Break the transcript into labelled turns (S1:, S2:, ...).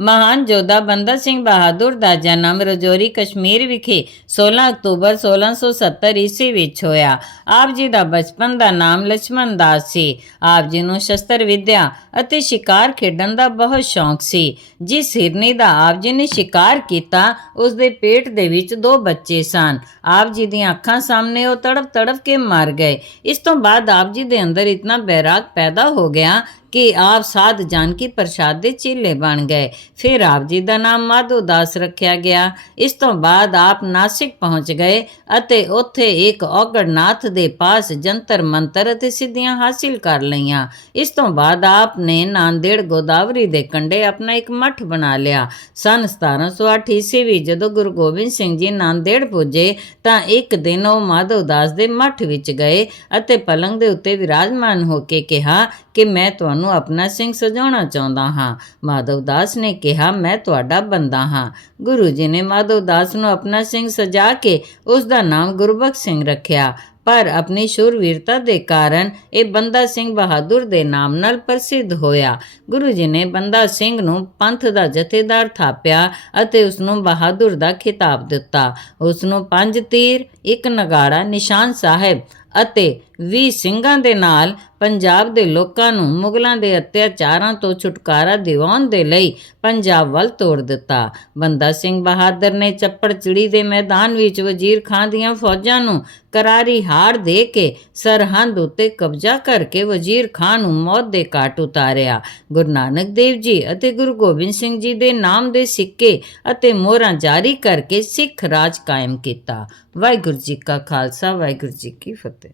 S1: ਮਹਾਨ ਜੋਧਾ ਬੰਦਾ ਸਿੰਘ ਬਹਾਦਰ ਦਾ ਜਨਮ ਰਜੌਰੀ ਕਸ਼ਮੀਰ ਵਿਖੇ 16 ਅਕਤੂਬਰ 1670 ਈਸਵੀ ਵਿੱਚ ਹੋਇਆ। ਆਪ ਜੀ ਦਾ ਬਚਪਨ ਦਾ ਨਾਮ ਲਛਮਣ ਦਾਸ ਸੀ। ਆਪ ਜੀ ਨੂੰ ਸ਼ਸਤਰ ਵਿਦਿਆ ਅਤੇ ਸ਼ਿਕਾਰ ਖੇਡਣ ਦਾ ਬਹੁਤ ਸ਼ੌਂਕ ਸੀ। ਜਿਸ ਹਿਰਨੀ ਦਾ ਆਪ ਜੀ ਨੇ ਸ਼ਿਕਾਰ ਕੀਤਾ, ਉਸ ਦੇ ਪੇਟ ਦੇ ਵਿੱਚ ਦੋ ਬੱਚੇ ਸਨ। ਆਪ ਜੀ ਦੀਆਂ ਅੱਖਾਂ ਸਾਹਮਣੇ ਉਹ ਤੜਪ ਤੜਪ ਕੇ ਮਰ ਗਏ। ਇਸ ਤੋਂ ਬਾਅਦ ਆਪ ਜੀ ਦੇ ਅੰਦਰ ਇਤਨਾ ਬੈਰਾਗ ਪੈਦਾ ਹੋ ਗਿਆ ਕਿ ਆਪ ਸਾਧ ਜਾਨਕੀ ਪ੍ਰਸਾਦ ਦੇ ਚੇਲੇ ਬਣ ਗਏ। ਫਿਰ ਆਪ ਜੀ ਦਾ ਨਾਮ ਮਾਧੋ ਦਾਸ ਰੱਖਿਆ ਗਿਆ। ਇਸ ਤੋਂ ਬਾਅਦ ਆਪ ਨਾਸਿਕ ਪਹੁੰਚ ਗਏ ਅਤੇ ਉੱਥੇ ਇੱਕ ਔਗੜਨਾਥ ਦੇ ਪਾਸ ਜੰਤਰ ਮੰਤਰ ਅਤੇ ਸਿੱਧੀਆਂ ਹਾਸਿਲ ਕਰ ਲਈਆਂ। ਇਸ ਤੋਂ ਬਾਅਦ ਆਪ ਨੇ ਨਾਂਦੇੜ ਗੋਦਾਵਰੀ ਦੇ ਕੰਢੇ ਆਪਣਾ ਇੱਕ ਮੱਠ ਬਣਾ ਲਿਆ। ਸਨ 1708 ਈਸਵੀ ਜਦੋਂ ਗੁਰੂ ਗੋਬਿੰਦ ਸਿੰਘ ਜੀ ਨਾਂਦੇੜ ਪੁੱਜੇ ਤਾਂ ਇੱਕ ਦਿਨ ਉਹ ਮਾਧਵ ਦਾਸ ਦੇ ਮੱਠ ਵਿੱਚ ਗਏ ਅਤੇ ਪਲੰਗ ਦੇ ਉੱਤੇ ਵਿਰਾਜਮਾਨ ਹੋ ਕੇ ਕਿਹਾ ਕਿ ਮੈਂ ਤੁਹਾਨੂੰ ਆਪਣਾ ਸਿੰਘ ਸਜਾਉਣਾ ਚਾਹੁੰਦਾ ਹਾਂ। ਮਾਧਵ ਦਾਸ ਨੇ ਕਿਹਾ, ਮੈਂ ਤੁਹਾਡਾ ਬੰਦਾ ਹਾਂ। ਗੁਰੂ ਜੀ ਨੇ ਮਾਧਵ ਦਾਸ ਨੂੰ ਆਪਣਾ ਸਿੰਘ ਸਜਾ ਕੇ ਉਸ ਦਾ ਨਾਮ ਗੁਰਬਖਸ਼ ਸਿੰਘ ਰੱਖਿਆ। ਪਰ ਆਪਣੀ ਸ਼ੂਰਵੀਰਤਾ ਦੇ ਕਾਰਨ ਇਹ ਬੰਦਾ ਸਿੰਘ ਬਹਾਦਰ ਦੇ ਨਾਮ ਨਾਲ ਪ੍ਰਸਿੱਧ ਹੋਇਆ। ਗੁਰੂ ਜੀ ਨੇ ਬੰਦਾ ਸਿੰਘ ਨੂੰ ਪੰਥ ਦਾ ਜਥੇਦਾਰ ਥਾਪਿਆ ਅਤੇ ਉਸ ਨੂੰ ਬਹਾਦਰ ਦਾ ਖਿਤਾਬ ਦਿੱਤਾ। ਉਸ ਨੂੰ ਪੰਜ ਤੀਰ, ਇੱਕ ਨਗਾੜਾ, ਨਿਸ਼ਾਨ ਸਾਹਿਬ ਅਤੇ 20 ਸਿੰਘਾਂ ਦੇ ਨਾਲ ਪੰਜਾਬ ਦੇ ਲੋਕਾਂ ਨੂੰ ਮੁਗਲਾਂ ਦੇ ਅਤਿਆਚਾਰਾਂ ਤੋਂ ਛੁਟਕਾਰਾ ਦਿਵਾਉਣ ਦੇ ਲਈ ਪੰਜਾਬ ਵੱਲ ਤੋੜ ਦਿੱਤਾ। ਬੰਦਾ ਸਿੰਘ ਬਹਾਦਰ ਨੇ ਚੱਪੜਚਿੜੀ ਦੇ ਮੈਦਾਨ ਵਿੱਚ ਵਜ਼ੀਰ ਖਾਨ ਦੀਆਂ ਫੌਜਾਂ ਨੂੰ ਕਰਾਰੀ ਹਾਰ ਦੇ ਕੇ ਸਰਹੰਦ ਉੱਤੇ ਕਬਜ਼ਾ ਕਰਕੇ ਵਜ਼ੀਰ ਖਾਨ ਨੂੰ ਮੌਤ ਦੇ ਘਾਟ ਉਤਾਰਿਆ। ਗੁਰੂ ਨਾਨਕ ਦੇਵ ਜੀ ਅਤੇ ਗੁਰੂ ਗੋਬਿੰਦ ਸਿੰਘ ਜੀ ਦੇ ਨਾਮ ਦੇ ਸਿੱਕੇ ਅਤੇ ਮੋਹਰਾਂ ਜਾਰੀ ਕਰਕੇ ਸਿੱਖ ਰਾਜ ਕਾਇਮ ਕੀਤਾ। ਵਾਹਿਗੁਰੂ ਜੀ ਕਾ ਖਾਲਸਾ, ਵਾਹਿਗੁਰੂ ਜੀ ਕੀ ਫਤਿਹ।